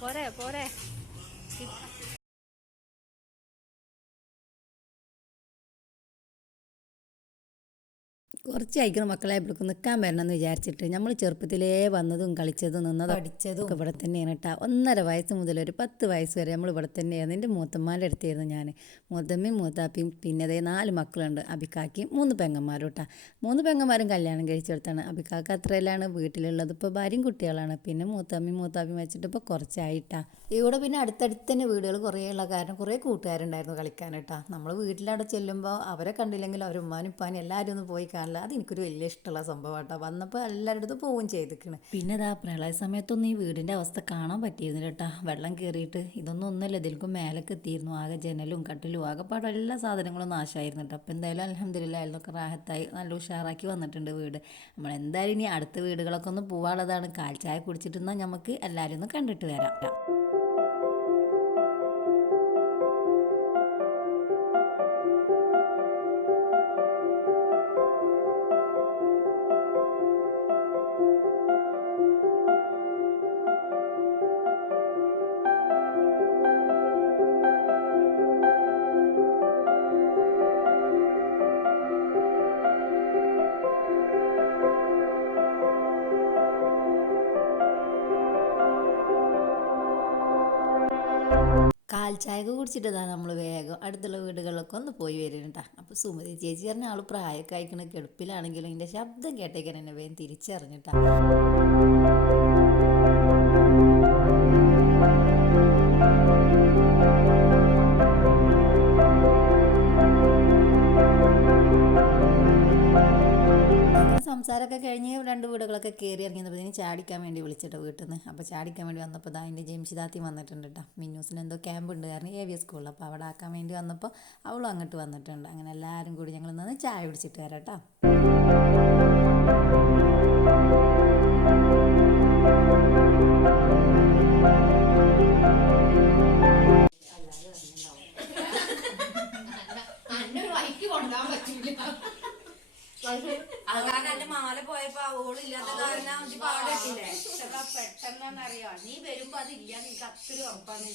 പോരെ പോരെ. കുറച്ച് അയക്കുന്ന മക്കളെ ഇവിടേക്ക് നിൽക്കാൻ വരണമെന്ന് വിചാരിച്ചിട്ട് നമ്മൾ ചെറുപ്പത്തിലേ വന്നതും കളിച്ചതും നിന്നതും അടിച്ചതും ഒക്കെ ഇവിടെ തന്നെയാണ് കേട്ടോ. 1.5 വയസ്സ് മുതൽ ഒരു 10 വയസ്സ് വരെ നമ്മൾ ഇവിടെ തന്നെയായിരുന്നു. എൻ്റെ മൂത്തമ്മാൻ്റെ അടുത്തായിരുന്നു ഞാൻ. മൂത്തമ്മയും മൂത്താപ്പിയും പിന്നെ അതേ 4 മക്കളുണ്ട്. അബിക്കാക്കിയും 3 പെങ്ങന്മാരും കേട്ടോ. 3 പെങ്ങന്മാരും കല്യാണം കഴിച്ചെടുത്താണ്. അബിക്കാക്ക് അത്രയിലാണ് വീട്ടിലുള്ളത്. ഇപ്പോൾ ഭാര്യയും കുട്ടികളാണ്. പിന്നെ മൂത്തമ്മയും മൂത്താപ്പിയും വെച്ചിട്ട് ഇപ്പോൾ കുറച്ചായിട്ടാ. ഇവിടെ പിന്നെ അടുത്തടുത്ത് തന്നെ വീടുകൾ കുറേ ഉള്ള കാരണം കുറേ കൂട്ടുകാരുണ്ടായിരുന്നു കളിക്കാൻ കേട്ടോ. നമ്മൾ വീട്ടിലവിടെ ചെല്ലുമ്പോൾ അവരെ കണ്ടില്ലെങ്കിൽ അവർ ഉമ്മാനും ഉപ്പാനും എല്ലാവരും ഒന്ന് പോയി കാണില്ല. അതെനിക്കൊരു വലിയ ഇഷ്ടമുള്ള സംഭവം കേട്ടോ. വന്നപ്പോൾ എല്ലാവരുടെ അടുത്തും പോവുകയും ചെയ്തിരിക്കണം. പിന്നെ ഇതാ പ്രളയ സമയത്തൊന്നും ഈ വീടിൻ്റെ അവസ്ഥ കാണാൻ പറ്റിയിരുന്നില്ല കേട്ടോ. വെള്ളം കയറിയിട്ട് ഇതൊന്നും ഒന്നുമല്ല, ഇതിൽക്കും മേലൊക്കെ എത്തിയിരുന്നു. ആകെ ജനലും കട്ടിലും ആകെപ്പാടും എല്ലാ സാധനങ്ങളും നാശമായിരുന്നു കേട്ടോ. അപ്പോൾ എന്തായാലും അൽഹംദുലില്ലാഹ് അതിലൊക്കെ റാഹത്തായി നല്ല ഉഷാറാക്കി വന്നിട്ടുണ്ട് വീട്. നമ്മളെന്തായാലും ഇനി അടുത്ത വീടുകളൊക്കെ ഒന്ന് പോവാനുള്ളതാണ്. കാൽച്ചായ കുടിച്ചിട്ടുണ്ടെന്നാൽ നമുക്ക് എല്ലാവരും ഒന്ന് കണ്ടിട്ട് വരാം. കാൽ ചായയൊക്കെ കുടിച്ചിട്ടതാണ് നമ്മൾ വേഗം അടുത്തുള്ള വീടുകളിലൊക്കെ ഒന്ന് പോയി വരുന്നുണ്ടാ. അപ്പോൾ സുമതി ചേച്ചി പറഞ്ഞ ആൾ പ്രായമൊക്കെ അയക്കണ കിടപ്പിലാണെങ്കിലും ഇതിൻ്റെ ശബ്ദം കേട്ടേക്കാൻ എന്നെ വേഗം തിരിച്ചറിഞ്ഞിട്ടാ. സംസാരമൊക്കെ കഴിഞ്ഞ് 2 വീടുകളൊക്കെ കയറി ഇറങ്ങിയപ്പോൾ ചാടിക്കാൻ വേണ്ടി വിളിച്ചിട്ട് വീട്ടിൽ നിന്ന്. അപ്പോൾ ചാടിക്കാൻ വേണ്ടി വന്നപ്പോൾ അതിൻ്റെ ജംഷിദാത്തി വന്നിട്ടുണ്ട് കേട്ടോ. മിന്നൂസിന് എന്തോ ക്യാമ്പ് ഉണ്ട് കാരണം AVS സ്കൂളിൽ. അപ്പോൾ അവിടെ ആക്കാൻ വേണ്ടി വന്നപ്പോൾ അവളും അങ്ങോട്ട് വന്നിട്ടുണ്ട്. അങ്ങനെ എല്ലാവരും കൂടി ഞങ്ങൾ നിന്ന് ചായ കുടിച്ചിട്ട് വരാം കേട്ടോ. അന്റെ മാല പോയപ്പോ ഓളില്ലാത്ത കാരണം പാടില്ലേ പെട്ടെന്നറിയോ നീ വരുമ്പോ അതില്ല നിനക്ക് അത്ര ഉറപ്പാണ്.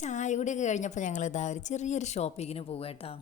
ചായ കൂടിയൊക്കെ കഴിഞ്ഞപ്പോൾ ഞങ്ങൾ ഇതാ ഒരു ചെറിയൊരു ഷോപ്പിങ്ങിന് പോകുക കേട്ടോ.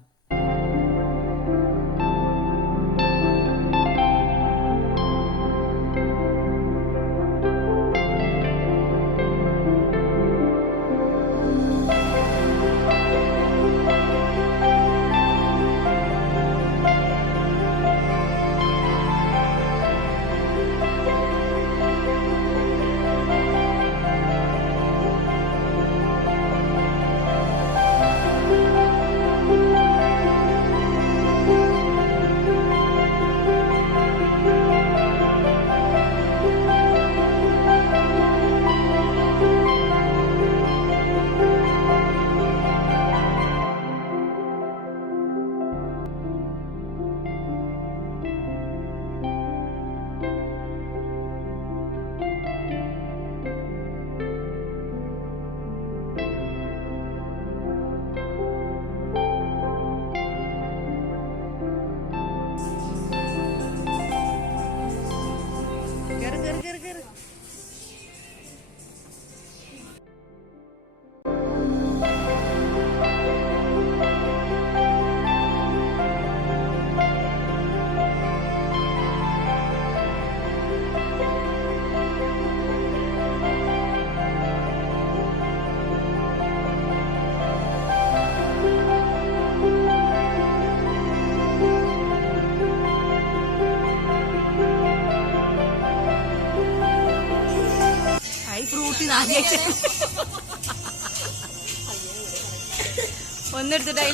ഒന്നെടുത്തിട്ട്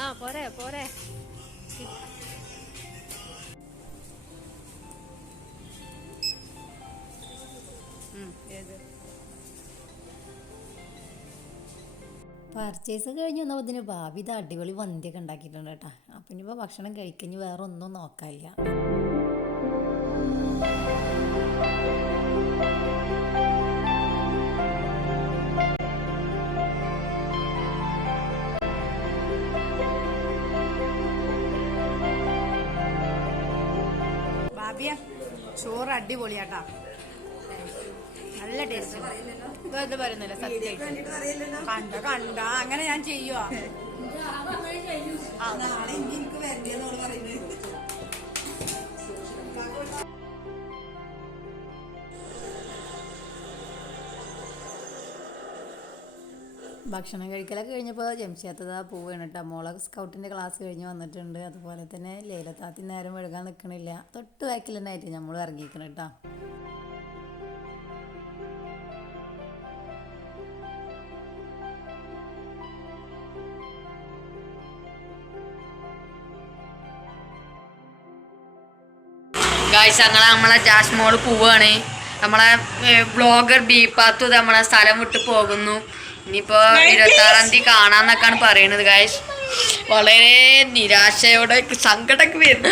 ആ പോരെ പോരെ പർച്ചേസ് കഴിഞ്ഞ് വന്നപ്പോൾ ഇതിന് ഭാവി ഇത് അടിപൊളി വന്തിയൊക്കെ ഉണ്ടാക്കിയിട്ടുണ്ട് കേട്ടോ. അപ്പം ഇനിയിപ്പോൾ ഭക്ഷണം കഴിക്കഞ്ഞ് വേറെ ഒന്നും നോക്കാനില്ല. ഭാബിയ ചോറ് അടിപൊളിയാട്ടാ, നല്ല ടേസ്റ്റ്. വെറുതെ പറയുന്നില്ല, സത്യമായിട്ട് കണ്ട കണ്ട അങ്ങനെ ഞാൻ ചെയ്യുവാ. ഭക്ഷണം കഴിക്കലൊക്കെ കഴിഞ്ഞപ്പോൾ ജംഷിയാത്തതാ പോവുകയാണ് കേട്ടോ. മോളെ സ്കൗട്ടിൻ്റെ ക്ലാസ് കഴിഞ്ഞ് വന്നിട്ടുണ്ട്. അതുപോലെ തന്നെ ലൈലത്താത്തി നേരം വഴുകാൻ നിൽക്കണില്ല. തൊട്ട് ബാക്കിൽ തന്നെ ആയിട്ട് നമ്മൾ ഇറങ്ങിക്കണം കേട്ടോ. ഗായ്സ് അങ്ങനെ നമ്മളെ ജാസ്മോള് പോവാണ്. നമ്മളെ ബ്ലോഗർ ബീപ്പാത്തു നമ്മളെ സ്ഥലം വിട്ട് പോകുന്നു. ഇനിയിപ്പോ 26-ാം തീയതി കാണാന്നൊക്കെയാണ് പറയണത്. ഗായ്സ് വളരെ നിരാശയോടെ സങ്കടമൊക്കെ വരുന്നു.